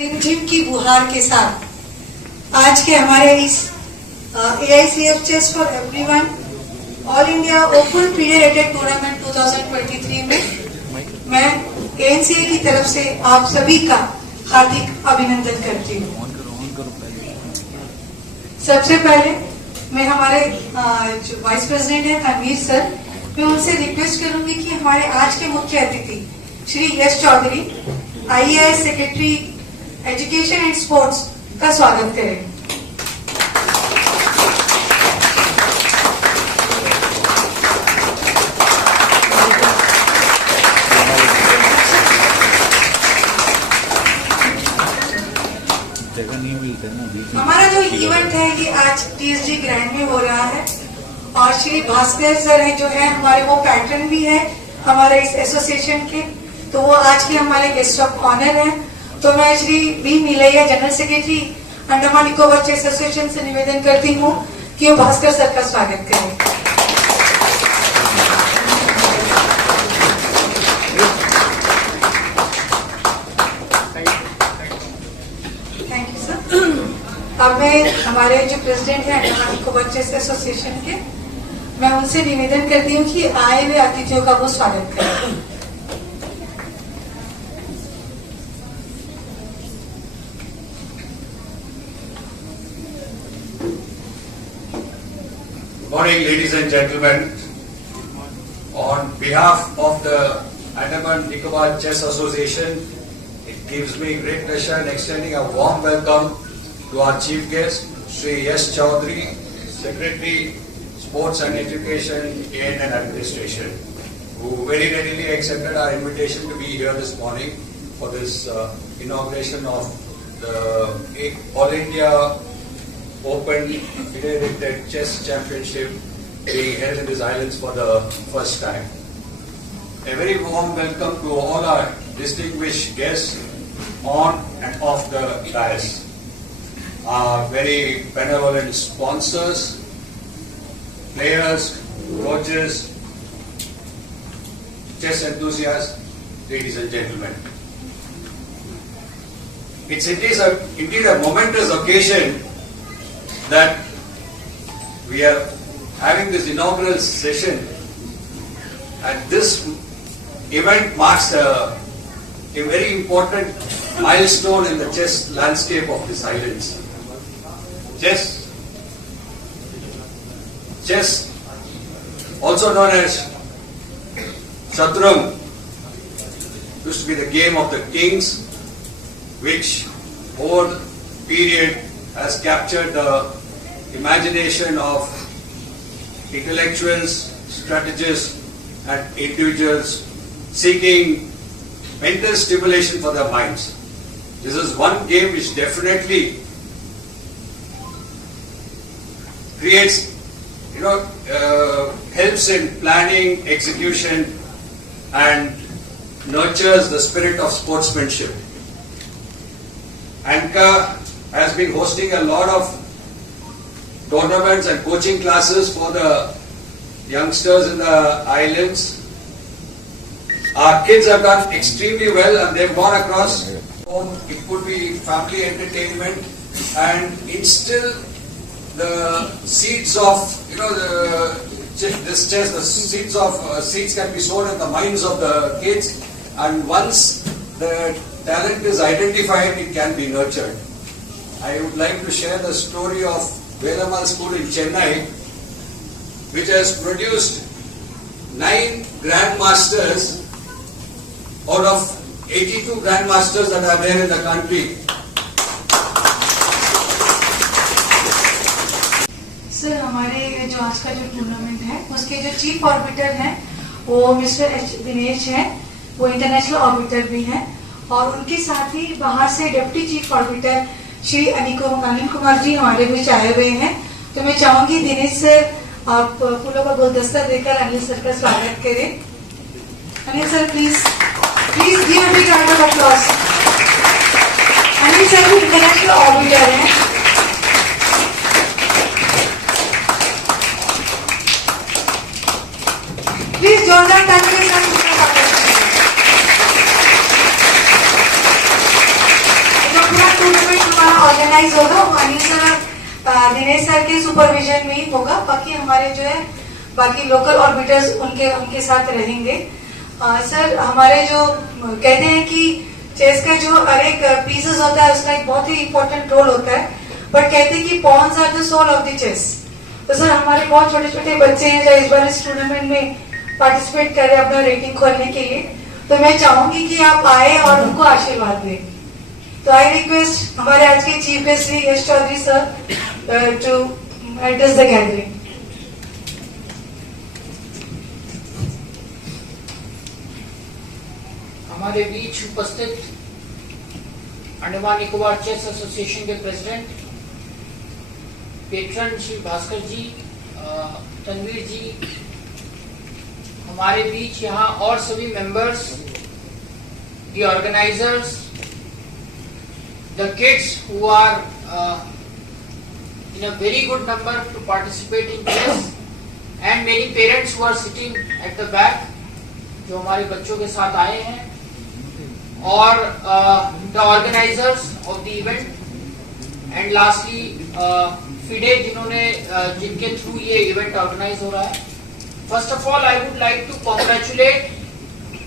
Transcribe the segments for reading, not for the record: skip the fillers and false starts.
रिमझिम की बुहार के साथ आज के हमारे इस AICF chess for everyone all India open period tournament 2023 में मैं ANCA की तरफ से आप सभी का हार्दिक अभिनंदन करती हूँ। सबसे पहले मैं हमारे जो वाइस प्रेसिडेंट है तनवीर सर, मैं उनसे रिक्वेस्ट करूंगी कि हमारे आज के मुख्य अतिथि Shri Yash Chaudhary IAS secretary education and sports का स्वागत करें। हमारा जो इवेंट है ये आज TSG ग्रैंड में हो रहा है और श्री भास्कर सर है जो है हमारे वो पैटर्न भी है हमारे इस एसोसिएशन के, तो वो आज के हमारे गेस्ट ऑफ ऑनर हैं। तो मैं Shri B Neelaiah general secretary Andaman Nicobar chess association से निवेदन करती हूँ कि वो भास्कर सर का स्वागत करें। Thank you sir. अब मैं हमारे जो प्रेसिडेंट हैं अंडमान निकोबार चेस एसोसिएशन के, मैं उनसे निवेदन करती हूँ कि आए हुए अतिथियों का वो स्वागत करें। Morning, ladies and gentlemen. On behalf of the Andaman Nicobar Chess Association, it gives me great pleasure in extending a warm welcome to our chief guest, Sri Yash Chaudhary, Secretary, Sports and Education, ANN Administration, who very readily accepted our invitation to be here this morning for this inauguration of the All India Open Federated Chess Championship being held in these islands for the first time. A very warm welcome to all our distinguished guests on and off the dais. Our very benevolent sponsors, players, coaches, chess enthusiasts, ladies and gentlemen. It's indeed a momentous occasion that we are having this inaugural session, and this event marks a very important milestone in the chess landscape of these islands. Chess, also known as Shatranj, used to be the game of the kings, which over the period has captured the imagination of intellectuals, strategists, and individuals seeking mental stimulation for their minds. This is one game which definitely creates, helps in planning, execution, and nurtures the spirit of sportsmanship. ANCA has been hosting a lot of tournaments and coaching classes for the youngsters in the islands. Our kids have done extremely well and they've gone across home. It could be family entertainment and instill the seeds of, this chess, the seeds can be sown in the minds of the kids, and once the talent is identified, it can be nurtured. I would like to share the story of Velamal School in Chennai, which has produced 9 grandmasters out of 82 grandmasters that are there in the country. Sir, हमारे जो आज का जो टूर्नामेंट है उसके जो chief orbiter हैं वो मिस्टर एच दिनेश हैं, वो इंटरनेशनल ऑर्बिटर भी हैं, और उनके साथ ही बाहर से deputy chief arbiter Shri Anil Kumar ji हमारे बीच आए हुए हैं। तो मैं चाहूंगी दिनेश सर आप फूलों का गुलदस्ता देकर अनिल सर का स्वागत करें। Anil sir please give a big round of applause. Anil सर भी इंटरनेशनल ऑर्बिटर हैं। प्लीज जोरदार तालियों के साथ उनका स्वागत करें। ऑर्गेनाइज होगा वो अनिल सर, दिनेश सर के सुपरविजन में ही होगा। बाकी हमारे जो है बाकी लोकल ऑर्बिटर्स उनके साथ रहेंगे। सर हमारे जो कहते हैं कि चेस का जो हर एक पीसेस होता है उसका एक बहुत ही इंपॉर्टेंट रोल होता है, बट कहते हैं कि pawns are the soul of the chess. तो सर हमारे बहुत छोटे छोटे बच्चे हैं जो इस बार इस टूर्नामेंट में पार्टिसिपेट कर रहे हैं अपना रेटिंग खोलने के लिए, तो मैं चाहूंगी कि आप आए और उनको आशीर्वाद दें। तो आई रिक्वेस्ट हमारे आज के chief guest Shri Yash Chaudhary sir to address the gathering. हमारे बीच उपस्थित अंडमान निकोबार चेस एसोसिएशन के प्रेसिडेंट पेट्रन श्री भास्कर जी, तनवीर जी, हमारे बीच यहाँ और सभी members, the organisers, the kids who are in a very good number to participate in chess, and many parents who are sitting at the back, जो हमारे बच्चों के साथ आए हैं, और the organisers of the event, and lastly FIDE जिनके through ये इवेंट ऑर्गेनाइज हो रहा है। First of all I would like to congratulate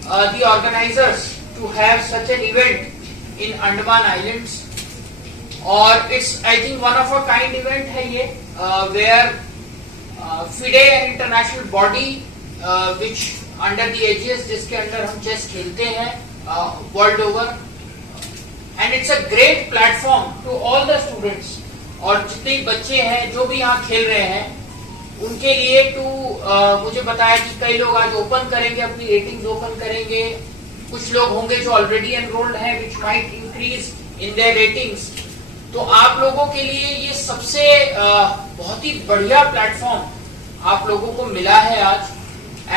the organizers to have such an event in Andaman islands, और it's I think one of a kind event है ये, where FIDE an international body which under the aegis, जिसके अंडर हम chess खेलते हैं world over, and it's a great platform to all the students, और जितने बच्चे हैं जो भी यहाँ खेल रहे हैं उनके लिए मुझे बताया कि कई लोग आज ओपन करेंगे, अपनी रेटिंग्स ओपन करेंगे, कुछ लोग होंगे जो ऑलरेडी एनरोल्ड हैं which might increase in their ratings. तो आप लोगों के लिए ये सबसे बहुत ही बढ़िया प्लेटफॉर्म आप लोगों को मिला है आज,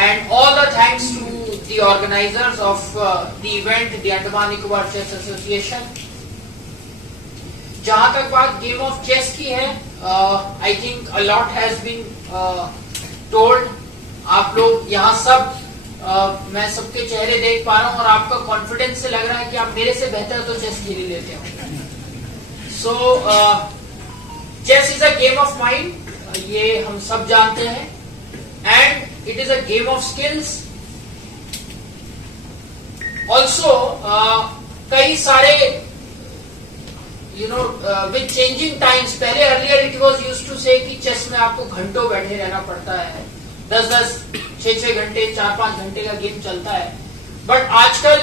and all the thanks to the organizers of the event, the Andaman Nicobar Chess Association. जहां तक बात गेम ऑफ चेस की है, I think a lot has been told. आप लोग यहाँ सब, मैं सबके चेहरे देख पा रहा हूँ और आपका कॉन्फिडेंस से लग रहा है कि आप मेरे से बेहतर तो चेस खेल ही लेते हो। So chess is a game of mind, ये हम सब जानते हैं, and it is a game of skills. Also, कई सारे with changing times, पहले earlier it was used to say कि चेस में आपको घंटों बैठे रहना पड़ता है, 10-10, 6-6 घंटे, 4-5 घंटे का गेम चलता है, बट आजकल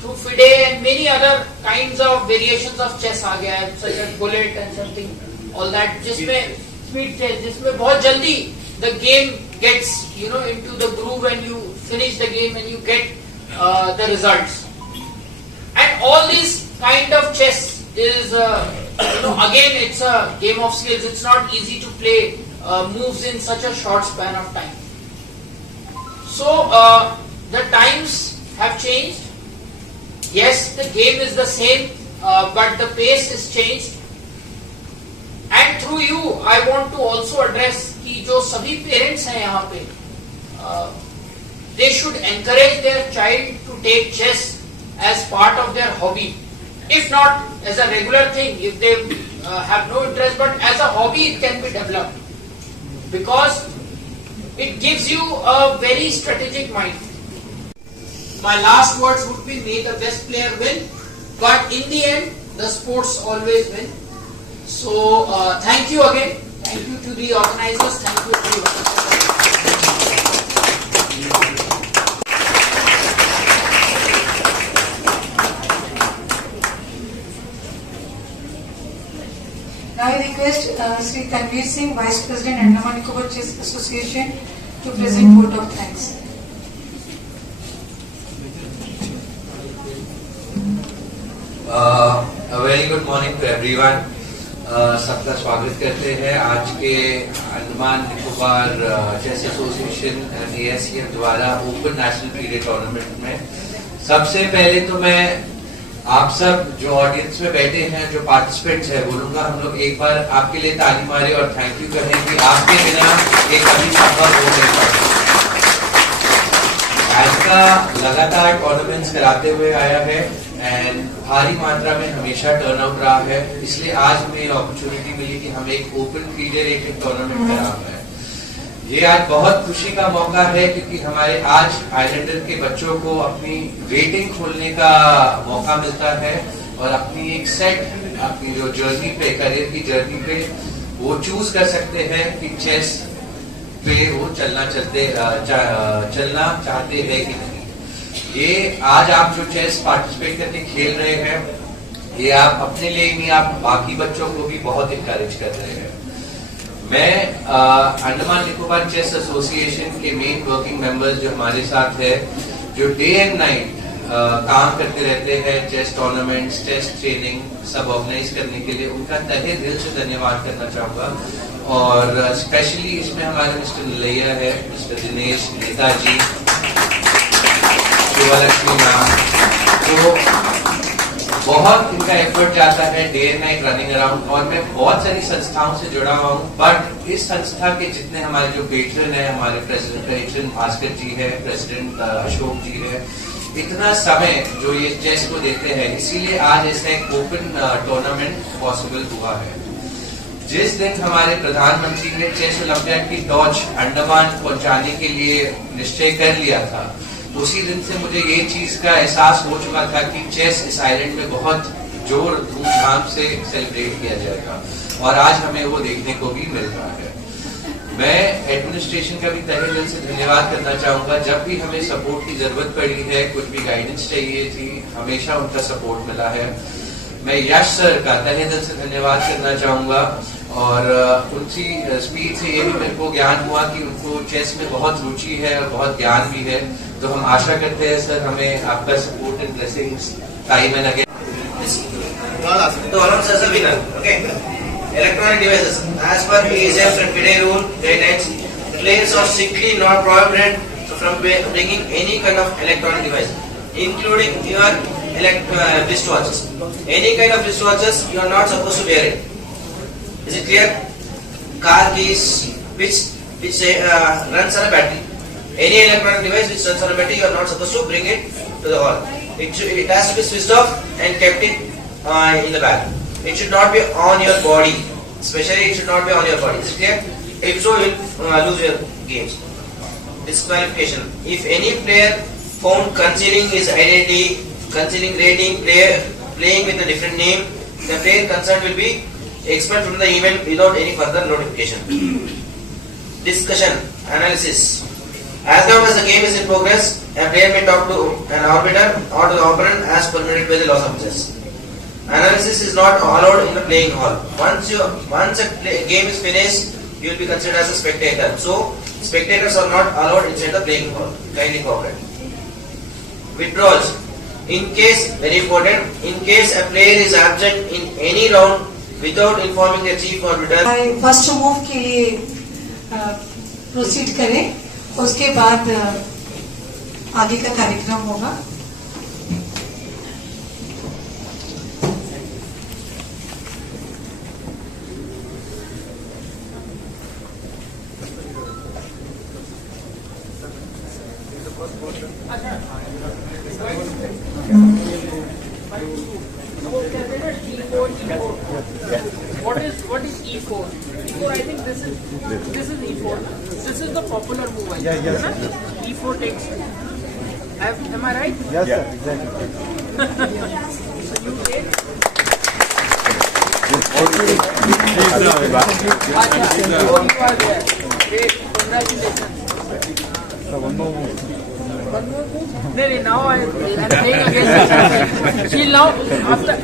through FIDE and many other kinds of variations of chess आ गया है, such as bullet and something, all that, जिसमें speed chess, जिसमें बहुत जल्दी the game gets into the groove and you finish the game and you get the results. And all this kind of chess is again it's a game of skills. It's not easy to play moves in such a short span of time. So the times have changed. Yes, the game is the same, but the pace is changed. And through you, I want to also address कि जो सभी पेरेंट्स हैं यहाँ पे, they should encourage their child to take chess as part of their hobby. If not as a regular thing, if they have no interest, but as a hobby it can be developed. Because it gives you a very strategic mind. My last words would be, may the best player win, but in the end, the sports always win. So, thank you again. Thank you to the organizers. Thank you everyone. Now I request Sri Tanveer Singh, Vice President, Andaman Nicobar Chess Association, to present vote of thanks. A very good morning to everyone. सबका स्वागत करते हैं आज के Andaman Nicobar chess association ASCF द्वारा open national period tournament में। सबसे पहले तो मैं आप सब जो ऑडियंस में बैठे हैं, जो पार्टिसिपेंट्स हैं, बोलूंगा हम लोग एक बार आपके लिए ताली मारे और थैंक यू करें कि आपके बिना एक अभी संभव हो नहीं पाता। आज का लगातार टूर्नामेंट्स कराते हुए आया है एंड भारी मात्रा में हमेशा टर्नआउट रहा है, इसलिए आज हमें अपॉर्चुनिटी मिली कि हम एक ओपन फीडरेटेड टूर्नामेंट करा है। ये आज बहुत खुशी का मौका है क्योंकि हमारे आज आइलैंडर के बच्चों को अपनी रेटिंग खोलने का मौका मिलता है और अपनी एक सेट अपनी जो जर्नी पे, करियर की जर्नी पे वो चूज कर सकते हैं कि चेस पे वो चलना चाहते हैं कि नहीं। ये आज आप जो चेस पार्टिसिपेट करके खेल रहे हैं, ये आप अपने लिए नहीं, आप बाकी बच्चों को भी बहुत इंकरेज कर रहे हैं। मैं अंडमान निकोबार चेस एसोसिएशन के मेन वर्किंग मेंबर्स जो हमारे साथ है, जो डे एंड नाइट काम करते रहते हैं, चेस टूर्नामेंट्स, चेस ट्रेनिंग सब ऑर्गेनाइज करने के लिए, उनका तहे दिल से धन्यवाद करना चाहूंगा। और स्पेशली इसमें हमारे मिस्टर नलैया है, मिस्टर दिनेश, नेताजी, शिवालक्ष्मी मैम, तो बहुत इनका एफर्ट जाता है day and night running around. और मैं बहुत सारी संस्थाओं से जुड़ा हुआ हूँ, बट इस संस्था के जितने हमारे जो पेट्रन है, हमारे प्रेसिडेंट भास्कर जी है, प्रेसिडेंट अशोक जी है, इतना समय जो ये चेस को देते हैं, इसीलिए आज ऐसा एक ओपन टूर्नामेंट पॉसिबल हुआ है। जिस दिन हमारे प्रधानमंत्री ने चेस ओलंपियाड की टॉर्च अंडमान पहुंचाने के लिए निश्चय कर लिया था, उसी दिन से मुझे ये चीज का एहसास हो चुका था कि चेस इस आइलैंड में बहुत जोर धूमधाम से सेलिब्रेट किया जाएगा और आज हमें वो देखने को भी मिल रहा है। मैं एडमिनिस्ट्रेशन का भी तहे दिल से धन्यवाद करना चाहूंगा। जब भी हमें सपोर्ट की जरूरत पड़ी है, कुछ भी गाइडेंस चाहिए थी, हमेशा उनका सपोर्ट मिला है। मैं यश सर का तहे दिल से धन्यवाद करना चाहूंगा और उनकी स्पीच से ये भी मेरे को ज्ञान हुआ कि उनको चेस में बहुत रुचि है और बहुत ज्ञान भी है। तो हम आशा करते हैं सर हमें आपका support and blessings time and again. To announce as a winner, okay? Electronic devices. As per ESF and FIDE rule guidelines, players are strictly not prohibited from bringing any kind of electronic device, including your wristwatches. Any kind of wristwatches you are not supposed to wear it. Is it clear? Car keys, which runs on a battery. Any electronic device which runs on a battery, you are not supposed to bring it to the hall. It has to be switched off and kept in the bag. It should not be on your body. Especially, it should not be on your body. Is it clear? If so, you will lose your games. Disqualification. If any player found concealing his identity, concealing rating, playing with a different name, the player concerned will be expelled from the event without any further notification. Discussion, analysis. As long as the game is in progress, a player may talk to an arbiter or to the opponent as permitted by the laws of chess. Analysis is not allowed in the playing hall. Once a game is finished, you will be considered as a spectator. So, spectators are not allowed inside the playing hall. Kindly cooperate. Withdrawals. In case, very important, in case a player is absent in any round without informing the chief arbiter. First move के लिए प्रोसीड करें, उसके बाद आगे का कार्यक्रम होगा। What is E4? E4, I think this is E4. This is the popular move. Yes. E4 takes. Am I right? Yes, sir, exactly. So you take. You are there. Great. Congratulations. One more move. No, now I'm playing against. She now after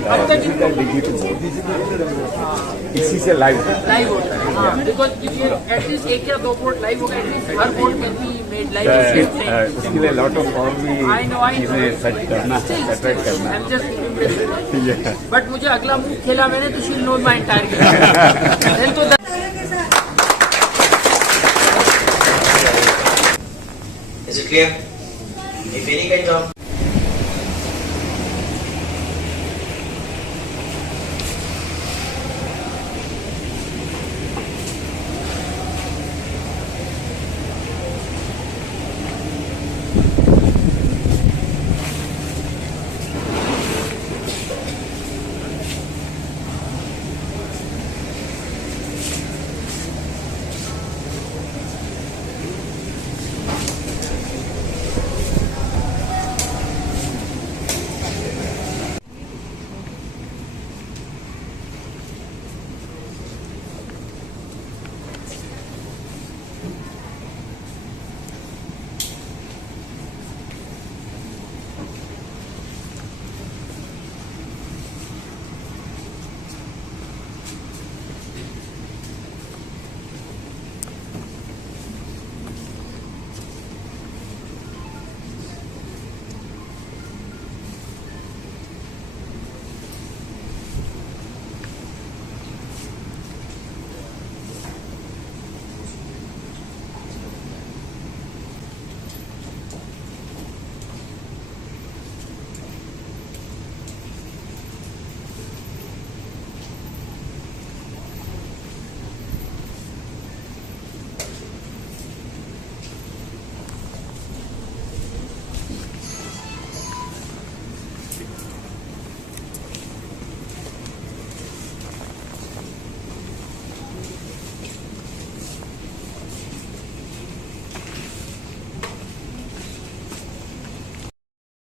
इसी से लाइव होता है। हाँ, because if you at least एक या दो board live होगा, at least her board can be made live. उसके लिए लॉट ऑफ और भी चीजें सेट करना, सेटरेट करना। I'm just but मुझे अगला मूव खेला मैंने तो she'll know my entire game. तो Is it clear? If any kind of